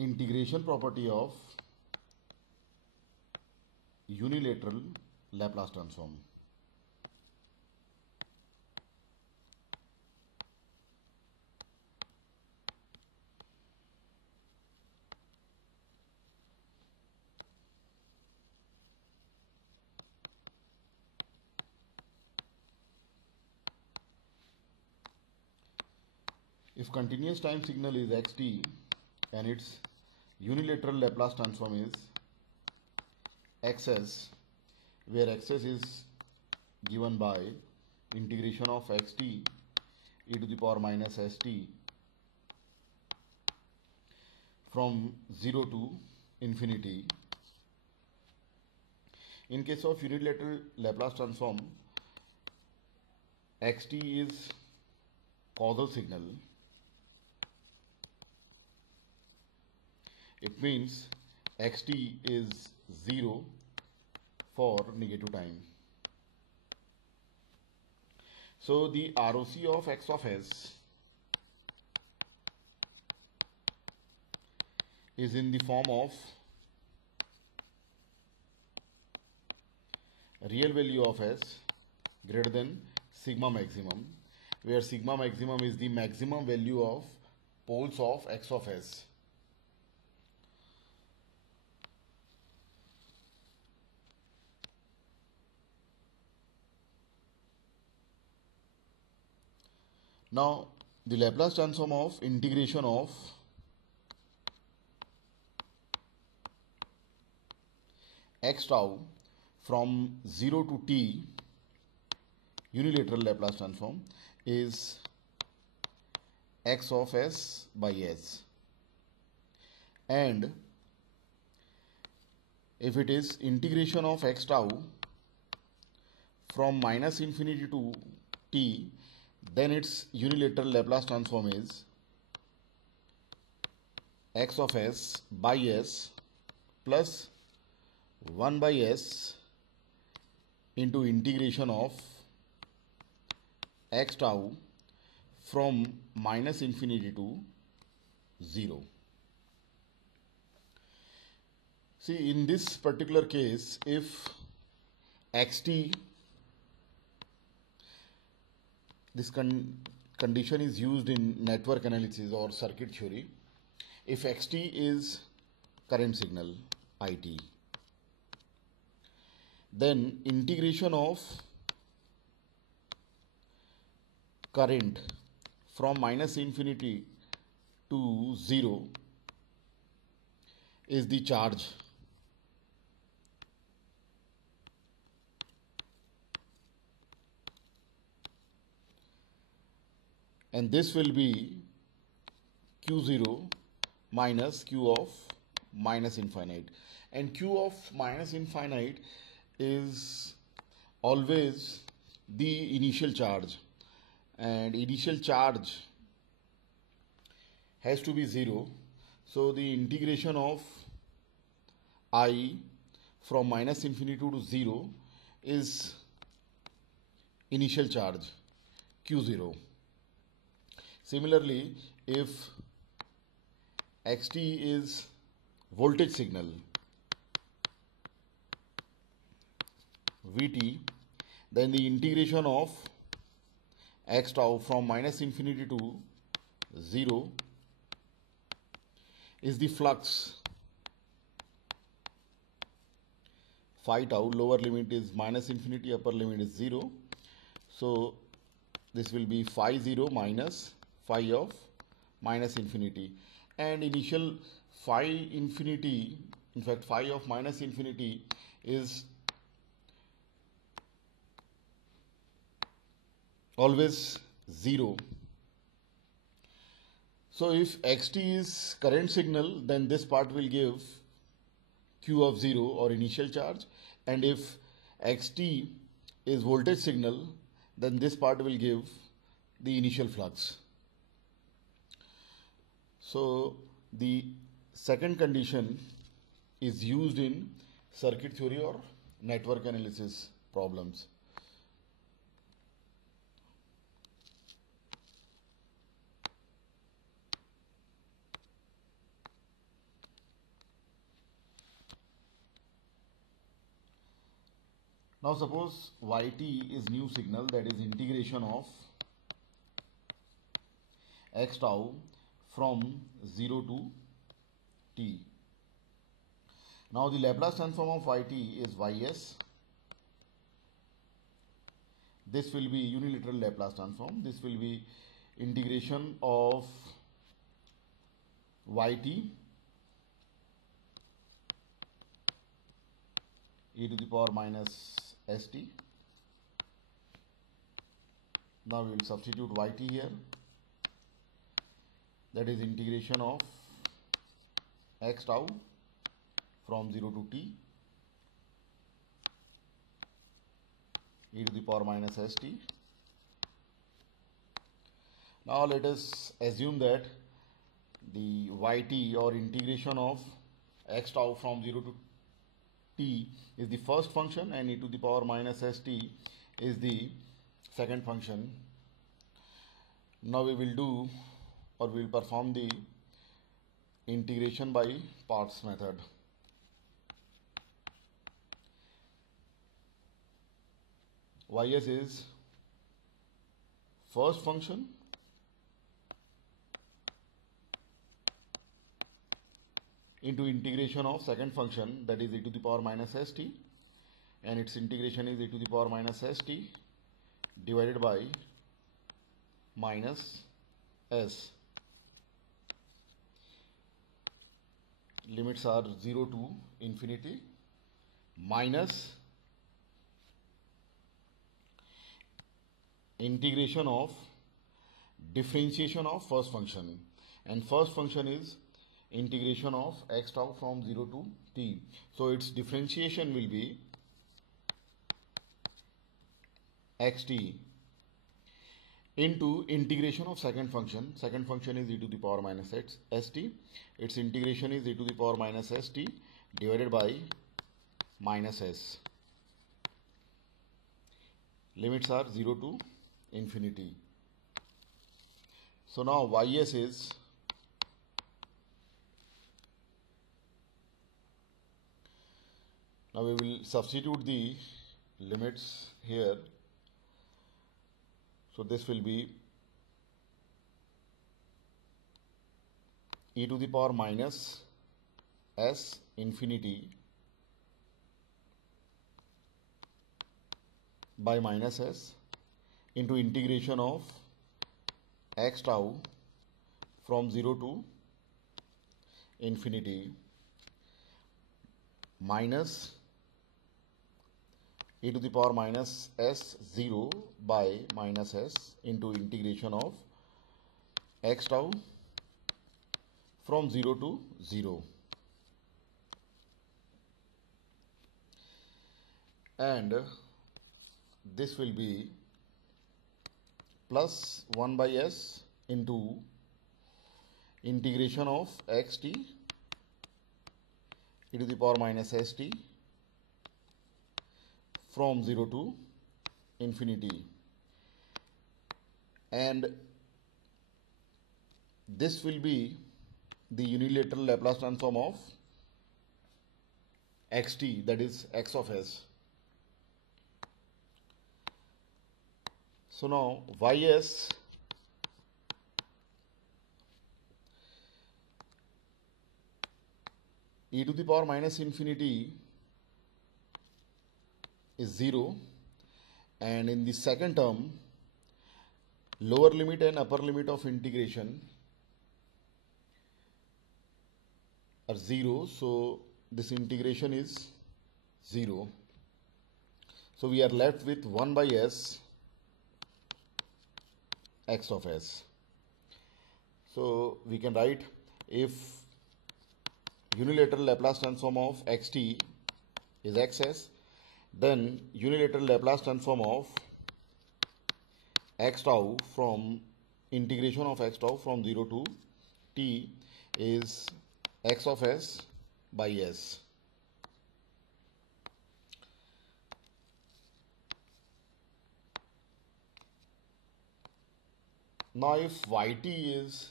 integration property of unilateral Laplace transform. If continuous time signal is xt and its unilateral Laplace transform is xs, where xs is given by integration of xt e to the power minus st from 0 to infinity. In case of unilateral Laplace transform, xt is causal signal. It means xt is 0 for negative time. So the ROC of x of s is in the form of real value of s greater than sigma maximum, where sigma maximum is the maximum value of poles of x of s. Now the Laplace transform of integration of x tau from 0 to t, unilateral Laplace transform, is x of s by s, and if it is integration of x tau from minus infinity to t, then its unilateral Laplace transform is x of s by s plus 1 by s into integration of x tau from minus infinity to 0. See, in this particular case, if xt, this condition is used in network analysis or circuit theory, if xt is current signal it, then integration of current from minus infinity to 0 is the charge, and this will be q0 minus q of minus infinite, and q of minus infinite is always the initial charge, and initial charge has to be 0. So the integration of I from minus infinity to 0 is initial charge q0. Similarly, if xt is voltage signal Vt, then the integration of x tau from minus infinity to 0 is the flux phi tau. Lower limit is minus infinity, upper limit is 0. So this will be phi 0 minus phi of minus infinity, and initial phi infinity, in fact phi of minus infinity, is always 0. So if xt is current signal, then this part will give q of 0 or initial charge, and if xt is voltage signal, then this part will give the initial flux. So the second condition is used in circuit theory or network analysis problems. Now suppose yt is new signal, that is integration of x tau from 0 to t. Now the Laplace transform of yt is ys. This will be unilateral Laplace transform. This will be integration of yt e to the power minus st. Now we will substitute yt here. That is integration of x tau from 0 to t e to the power minus st. Now let us assume that the yt or integration of x tau from 0 to t is the first function and e to the power minus st is the second function. Now we will do or we will perform the integration by parts method. Ys is first function into integration of second function, that is e to the power minus st, and its integration is e to the power minus st divided by minus s. Limits are 0 to infinity minus integration of differentiation of first function, and first function is integration of x tau from 0 to t. So its differentiation will be xt into integration of second function. Second function is e to the power minus st. Its integration is e to the power minus st divided by minus s. Limits are 0 to infinity. So now ys is now we will substitute the limits here. So this will be e to the power minus s infinity by minus s into integration of x tau from 0 to infinity minus e to the power minus s 0 by minus s into integration of x tau from 0 to 0. And this will be plus 1 by s into integration of xt e to the power minus st from 0 to infinity, and this will be the unilateral Laplace transform of xt, that is x of s. So now ys e to the power minus infinity is 0, and in the second term lower limit and upper limit of integration are 0, so this integration is 0. So we are left with 1 by s x of s. So we can write, if unilateral Laplace transform of xt is xs, then unilateral Laplace transform of x tau from integration of x tau from 0 to t is x of s by s. Now if yt is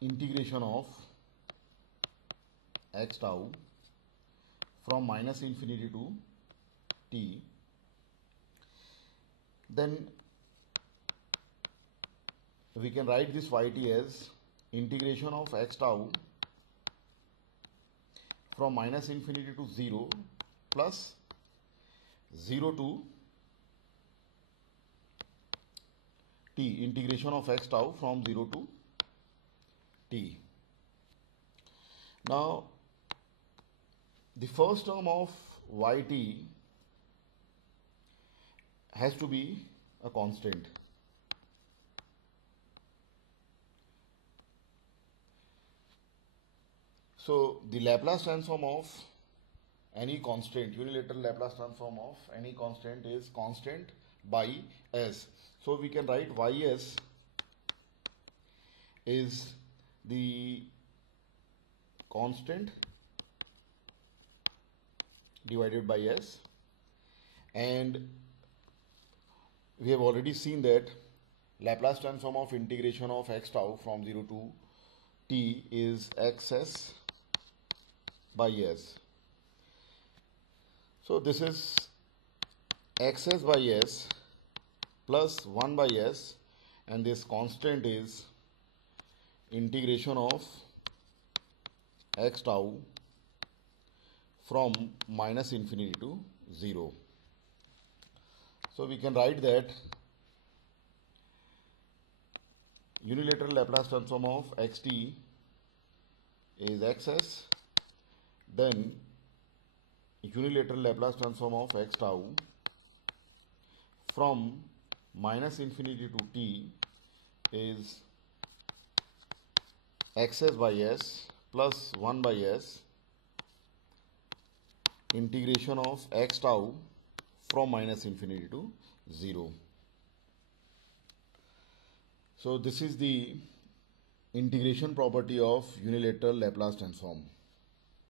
integration of x tau from minus infinity to t, then we can write this yt as integration of x tau from minus infinity to 0 plus 0 to t, integration of x tau from 0 to t. Now, the first term of yt has to be a constant. So, the Laplace transform of any constant, unilateral Laplace transform of any constant is constant by s. So, we can write ys is the constant divided by s, and we have already seen that Laplace transform of integration of x tau from 0 to t is xs by s. So this is xs by s plus 1 by s, and this constant is integration of x tau from minus infinity to 0. So we can write that unilateral Laplace transform of xt is xs, then unilateral Laplace transform of x tau from minus infinity to t is xs by s plus 1 by s, integration of x tau from minus infinity to 0. So this is the integration property of unilateral Laplace transform.